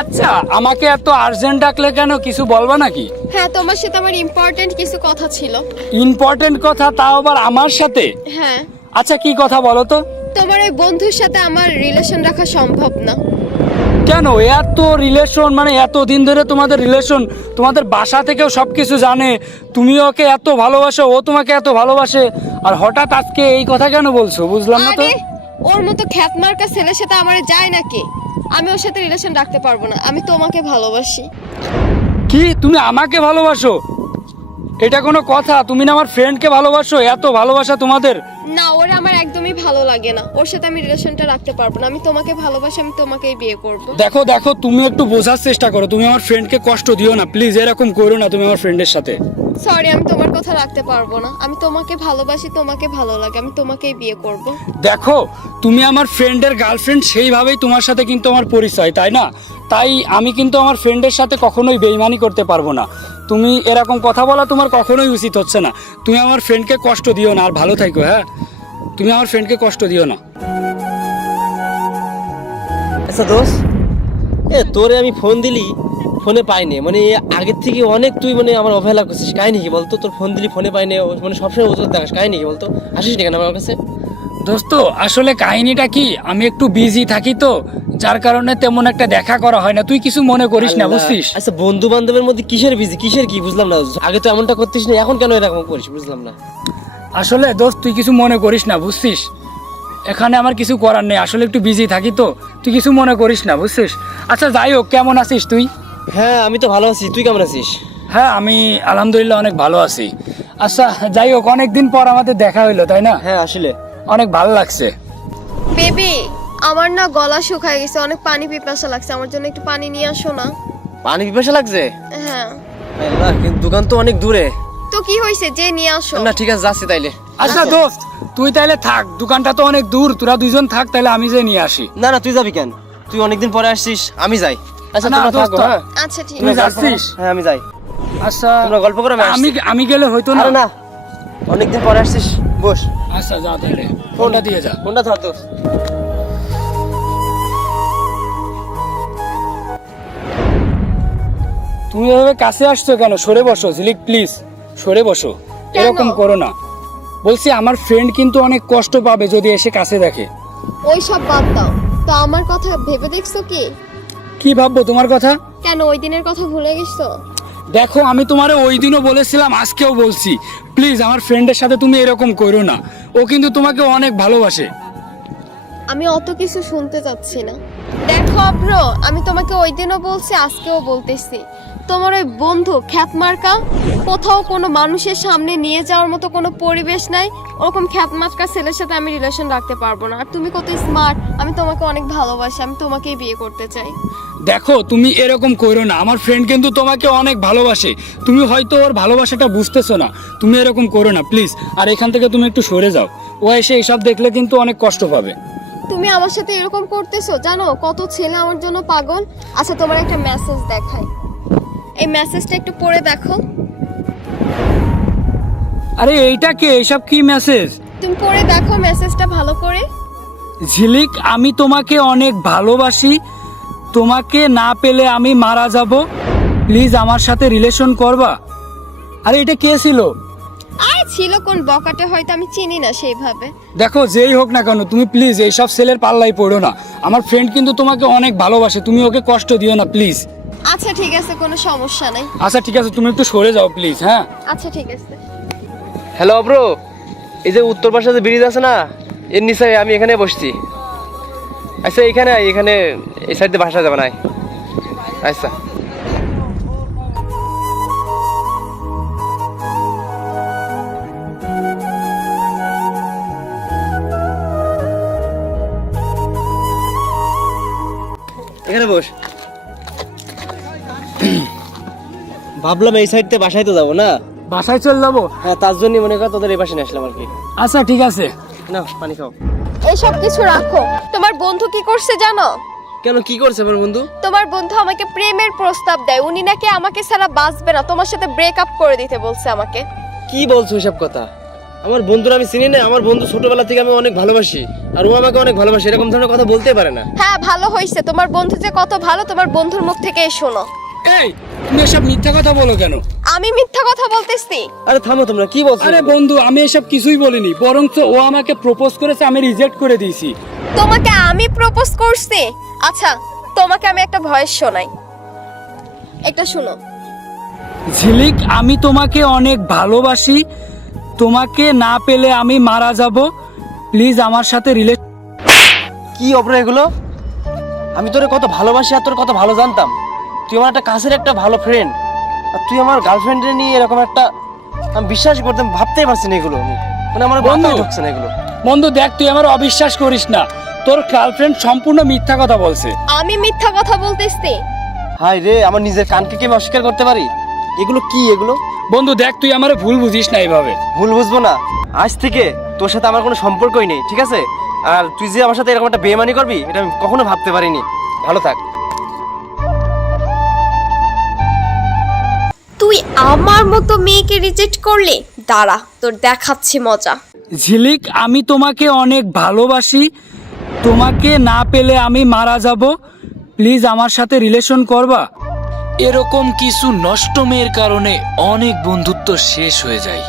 আচ্ছা, আমাকে এত আর্জেন্ট ডাকলে কেন, কিছু বলবা নাকি? হ্যাঁ, তোমার সাথে আমার ইম্পর্টেন্ট কিছু কথা ছিল। ইম্পর্টেন্ট কথা, তাও আবার আমার সাথে? হ্যাঁ। আচ্ছা, কি কথা বলো তো? তোমার ওই বন্ধুর সাথে আমার রিলেশন রাখা সম্ভব না। কেন এত রিলেশন, মানে এত দিন ধরে তোমাদের রিলেশন, তোমাদের বাসা থেকেও সবকিছু জানে, তুমি ওকে এত ভালোবাসো, ও তোমাকে এত ভালোবাসে, আর হঠাৎ আজকে এই কথা কেন বলছো? বুঝলাম না তো। আরে ওর মতো খ্যাতমার্কা ছেলের সাথে আমার যায় নাকি? আমি ওর সাথে রিলেশন রাখতে পারবো না। আমি তোমাকে ভালোবাসি। কি, তুমি আমাকে ভালোবাসো? এটা কোনো কথা? তুমি না আমার ফ্রেন্ডকে ভালোবাসো, এত ভালোবাসা তোমাদের? না, ওরে আমার একদমই ভালো লাগে না। ওর সাথে আমি রিলেশনটা রাখতে পারবো না। আমি তোমাকে ভালোবাসি, আমি তোমাকেই বিয়ে করব। দেখো দেখো, তুমি একটু বোঝার চেষ্টা করো, তুমি আমার ফ্রেন্ডকে কষ্ট দিও না প্লিজ, এরকম করো না তুমি আমার ফ্রেন্ডের সাথে। সরি, আমি তোমার কথা রাখতে পারবো না। আমি তোমাকে ভালোবাসি, তোমাকে ভালো লাগে, আমি তোমাকেই বিয়ে করব। দেখো, তুমি আমার ফ্রেন্ডের গার্লফ্রেন্ড, সেইভাবেই তোমার সাথে কিন্তু আমার পরিচয়, তাই না? তাই আমি কিন্তু আমার ফ্রেন্ডের সাথে কখনোই বেইমানি করতে পারবো না। তুমি এরকম কথা বলা তোমার কখনোই উচিত হচ্ছে না। তুমি আমার ফ্রেন্ডকে কষ্ট দিও না, আর ভালো থাকো। হ্যাঁ, তুমি আমার ফ্রেন্ডকে কষ্ট দিও না। আচ্ছা দোষ, তোরে আমি ফোন দিলি, ফোনে পাইনি, মানে আগের থেকে অনেক তুই মানে আমার অবহেলা করছিস, কাহিনি কি বলতো? তোর ফোন দিলি ফোনে পাইনি, মানে সবসময় ওষুধ দেখাস, কাহিনি কি বলতো? আসিস না কেন আমার কাছে? দোস্ত, আসলে কাহিনীটা কি, আমি একটু বিজি থাকি তো, যার কারণে তেমন একটা দেখা করা হয় না। তুই কিছু মনে করিস না, বুঝছিস? আচ্ছা, বন্ধু বান্ধবের মধ্যে কিসের বিজি, কিসের কি বুঝলাম না। আগে তো এমনটা করতিস না, এখন কেন এরকম করিস বুঝলাম না। আসলে দোস্ত, তুই কিছু মনে করিস না, বুঝছিস? এখানে আমার কিছু করার নেই, আসলে একটু বিজি থাকি তো, তুই কিছু মনে করিস না, বুঝছিস? আচ্ছা যাই হোক, কেমন আছিস তুই? হ্যাঁ, আমি তো ভালো আছি, তুই কেমন আছিস? হ্যাঁ, আমি আলহামদুলিল্লাহ অনেক ভালো আছি। আচ্ছা যাই হোক, অনেকদিন পর আমাদের দেখা হইলো, তাই না? হ্যাঁ আসলে অনেক ভালো লাগছে। বেবি, আমার না গলা শুকায় গেছে, অনেক পানি পিপাসা লাগছে। আমার জন্য একটু পানি নিয়ে আসো না। পানি পিপাসা লাগছে? হ্যাঁ। আল্লাহ, কিন্তু দোকান তো অনেক দূরে। তো কি হয়েছে, যে নিয়ে আসো। না ঠিক আছে, যাচ্ছি তাইলে। আচ্ছা দোস্ত, তুই তাইলে থাক, দোকানটা তো অনেক দূর, তোরা দুজন থাক, তাইলে আমি যে নিয়ে আসি। না না, তুই যাবি কেন? তুই অনেকদিন পরে আসছিস, আমি যাই। আচ্ছা না, তোমরা দোস্ত, থাকো। হ্যাঁ আচ্ছা ঠিক তুই আছে। যাচ্ছিস? হ্যাঁ আমি যাই। আচ্ছা, তোমরা গল্প করো, আমি আমি গেলে হয়তো না। আরে না, অনেকদিন পরে আসছিস, বস। আচ্ছা যা, তাহলে ফোনটা দিয়ে যা। কোনটা ধর তো? তুমি এভাবে কাছে আসছো কেন? সরে বসো ঝিলিক, প্লিজ সরে বসো। কেন? এরকম করো না, বলছি আমার ফ্রেন্ড কিন্তু অনেক কষ্ট পাবে যদি এসে কাছে দেখে। ওই সব বাদ দাও। তো আমার কথা ভেবে দেখছো কি? কি ভাববো তোমার কথা? কেন, ওই দিনের কথা ভুলে গেছো? দেখো, আমি তোমারে ওই দিনও বলেছিলাম, আজকেও বলছি, প্লিজ আমার ফ্রেন্ডের সাথে তুমি এরকম করো না। ও কিন্তু তোমাকে অনেক ভালোবাসে। আমি অত কিছু শুনতে চাচ্ছি না। দেখো অভ্র, আমি তোমাকে ওই দিনও বলছি, আজকেও বলতেছি, তোমার ওই বন্ধু খ্যাতমার্কা, কোথাও কোনো মানুষের সামনে নিয়ে যাওয়ার মতো কোনো পরিবেশ নাই। ওরকম খ্যাতমার্কা ছেলের সাথে আমি রিলেশন রাখতে পারবো না। আর তুমি কত স্মার্ট, আমি তোমাকে অনেক ভালোবাসি, আমি তোমাকেই বিয়ে করতে চাই। দেখো, তুমি এরকম করো না, আমার ফ্রেন্ড কিন্তু তোমাকে অনেক ভালোবাসে, তুমি হয়তো ওর ভালোবাসাটা বুঝতেছো না। তুমি এরকম করো না প্লিজ, আর এখান থেকে তুমি একটু সরে যাও। ও এসে এসব দেখলে কিন্তু অনেক কষ্ট পাবে। তুমি আমার সাথে এরকম করতেছো, জানো কত ছেলে আমার জন্য পাগল। আচ্ছা, তোমার একটা মেসেজ দেখাই, এই মেসেজটা একটু পড়ে দেখো। আরে এইটা কে? এসব কি মেসেজ? তুমি পড়ে দেখো মেসেজটা ভালো করে। ঝিলিক, আমি তোমাকে অনেক ভালোবাসি, তোমাকে না পেলে আমি মারা যাব, প্লিজ আমার সাথে রিলেশন করবা। আরে এটা কে ছিল? আর ছিল কোন বকাটে, হয়তো আমি চিনি না সেইভাবে। দেখো, যেই হোক না কেন, তুমি প্লিজ এইসব ছেলের পাল্লাই পড়ো না। আমার ফ্রেন্ড কিন্তু তোমাকে অনেক ভালোবাসে, তুমি ওকে কষ্ট দিও না প্লিজ। আচ্ছা ঠিক আছে, কোনো সমস্যা নাই। আচ্ছা ঠিক আছে, তুমি একটু সরে যাও প্লিজ। হ্যাঁ আচ্ছা ঠিক আছে। হ্যালো ব্রো, এই যে উত্তর পাশে যে ব্রিজ আছে না, এর নিচে আমি এখানে বসছি। আচ্ছা এখানে এখানে এই সাইড দিয়ে বাসা যাবে না। আচ্ছা এখানে বস। ভাবলাম এই সাইড থেকে বাসায় তো যাবো না। বাসায় চলে যাবো? হ্যাঁ, তার জন্য মনে কর তোদের এই পাশে নিয়ে আসলাম আর কি। আচ্ছা ঠিক আছে। না, পানি খাও। এইসব কিছু রাখো। তোমার বন্ধু কি করছে জানো? কেন, কি করছে আমার বন্ধু? তোমার বন্ধু আমাকে প্রেমের প্রস্তাব দেয়। উনি নাকি আমাকে ছাড়া বাঁচবে না, তোমার সাথে ব্রেকআপ করে দিতে বলছে আমাকে। কি বলছো এসব কথা? আমার বন্ধুরা আমি চিনি না, আমার বন্ধু ছোটবেলা থেকে আমি অনেক ভালোবাসি, আর ও আমাকে অনেক ভালোবাসে, এরকম ধরনের কথা বলতে পারে না। হ্যাঁ ভালো হয়েছে, তোমার বন্ধু যে কত ভালো তোমার বন্ধুর মুখ থেকে শোনো। এই তুমি এসব মিথ্যা কথা বলো কেন? আমি মিথ্যা কথা বলতেছি? আরে থামো তোমরা, কি বলছো? আরে বন্ধু, আমি এসব কিছুই বলিনি, বরঞ্চ ও আমাকে প্রপোজ করেছে, আমি রিজেক্ট করে দিয়েছি। তোমাকে আমি প্রপোজ করছি? আচ্ছা তোমাকে আমি একটা ভয়েস শোনাই, একটা শুনো। ঝিলিক, আমি তোমাকে অনেক ভালোবাসি, তোমাকে না পেলে আমি মারা যাব, প্লিজ আমার সাথে রিলেশন। কি অব্র এগুলো? আমি তোরে কত ভালোবাসি আর তোর কত ভালো জানতাম, তুই আমার একটা কাছের একটা ভালো ফ্রেন্ড, আর তুই আমার গার্লফ্রেন্ডের নিয়ে এরকম একটা, আমি বিশ্বাস করতে ভাবতেই পারছি না এগুলো। মানে আমার বন্ধু, মাথায় ঢুকছে না এগুলো। বন্ধু দেখ, তুই আমার অবিশ্বাস করিস না, তোর গার্লফ্রেন্ড সম্পূর্ণ মিথ্যা কথা বলছে। আমি মিথ্যা কথা বলতেছি? হাই রে, আমার নিজের কানকে কি আমি অস্বীকার করতে পারি? এগুলো কি এগুলো? বন্ধু দেখ, তুই আমার ভুল বুঝিস না এইভাবে। ভুল বুঝবো না, আজ থেকে তোর সাথে আমার কোনো সম্পর্কই নেই, ঠিক আছে? আর তুই যে আমার সাথে এরকম একটা বেমানি করবি এটা আমি কখনো ভাবতে পারিনি। ভালো থাক। তুই আমার মতো মেয়েকে রিজেক্ট করলি? দাঁড়া, তোর দেখাচ্ছি মজা। ঝিলিক, আমি তোমাকে অনেক ভালোবাসি, তোমাকে না পেলে আমি মারা যাব, প্লিজ আমার সাথে রিলেশন করবা। এরকম কিছু নষ্ট মেয়ের কারণে অনেক বন্ধুত্ব শেষ হয়ে যায়।